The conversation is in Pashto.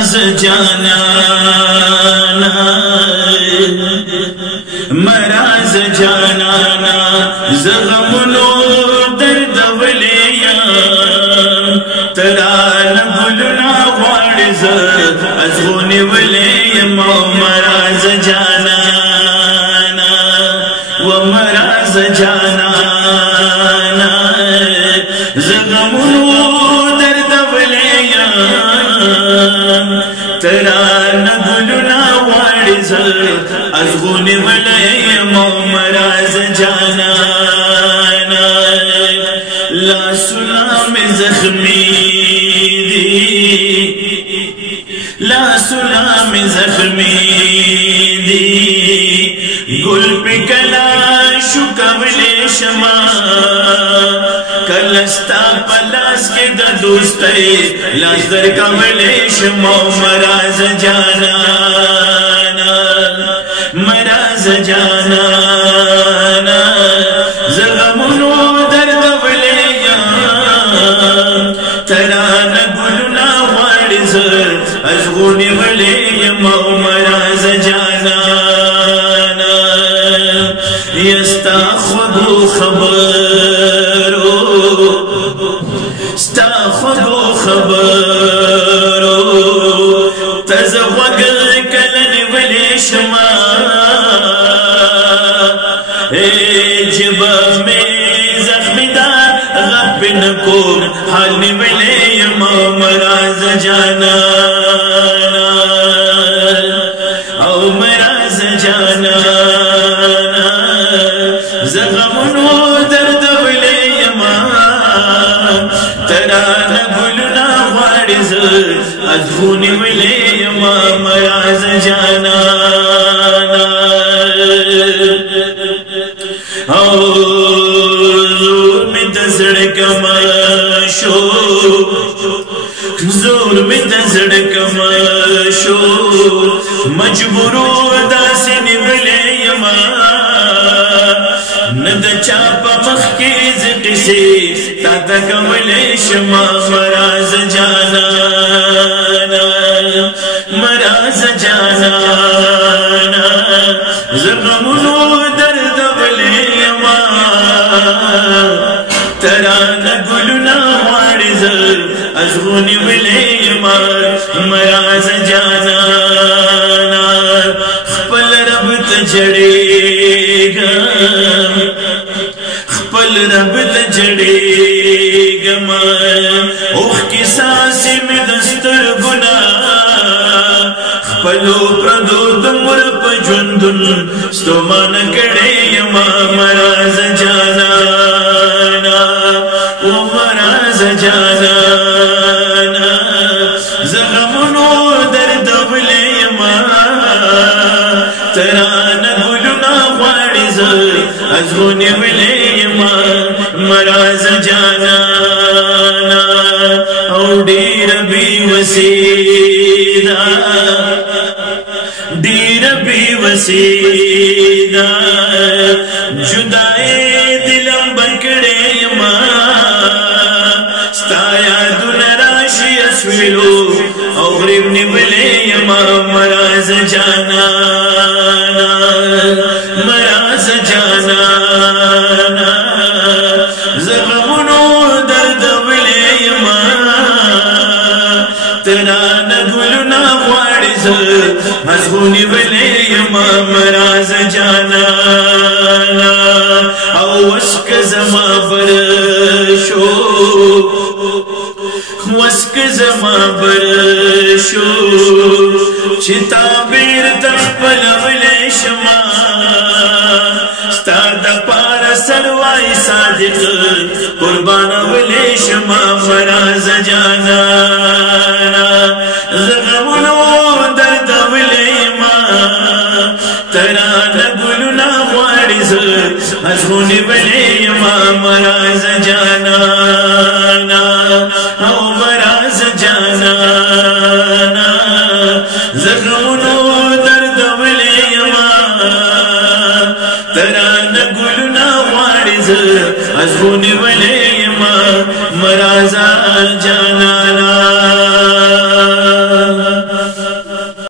مراز جانانا مراز جانانا زغمونو درد ولیا تران گلنا غوارز ازغونی ولیا مراز جانانا ومراز جانانا زغمونو درد ولیا تران گلنا غوارز ازغونی ولیا مراز جانانا لا سلام زخمی دی لا سلام زخمی دی گل پی کلا شکولی شما کلستا پلاس کے دا دوستی لاس در کولی شما مراز جانانا مراز جانانا زغمونو درد ولیا تران گلنا غوارز ازغونی ولیا مراز جانانا یستا خبو خبرو ستا خبو خبرو تزوگ کلن ولی شما جبا میں زخمی دا غب نکو حال ولی مراز جانانا او مراز جانانا زغمونو درد ولی تران گلنا غوارز ازغونی ولی مراز جانانا زور میں دزڑکم شو زور میں دزڑکم شو مجبورو داسی نبلی یما ند چاپا مخی زقی سے تا کولی شما مراز جانانا مراز جانانا زغمونو درد ولی تران گلنا غوارز ازغونی ولی مراز جانانا خپل رب تجڑیگا خپل رب تجڑیگا اوخ کی سانسی میں دستر گنا خپلو پردو دمر پجندن ستومان کڑے یما مراز جانانا مراز جانانا زغمونو درد ولیما تران گلنا غوارز ازغونی ولیما مراز جانانا او دیر بی وسیدہ دیر بی وسیدہ جدائے دلم بکڑے یما ستایا دن راشی اسویلو او غریب نبلے یما مراز جانانا مراز جانانا زغمونو درد ولی یما تران گلنا غوارز ازغونی ولی مراز جانانا او وسک زما برشو وسک زما برشو چتا بیر تخپل ولی شما ستا د پار سروائی صادق قربان ولی شما مراز جانانا زغمونو درد ولی تران گلنا غوارز ازغونی ولی مراز جانانا او مراز جانانا زغمونو درد ولی تران گلنا غوارز ازغونی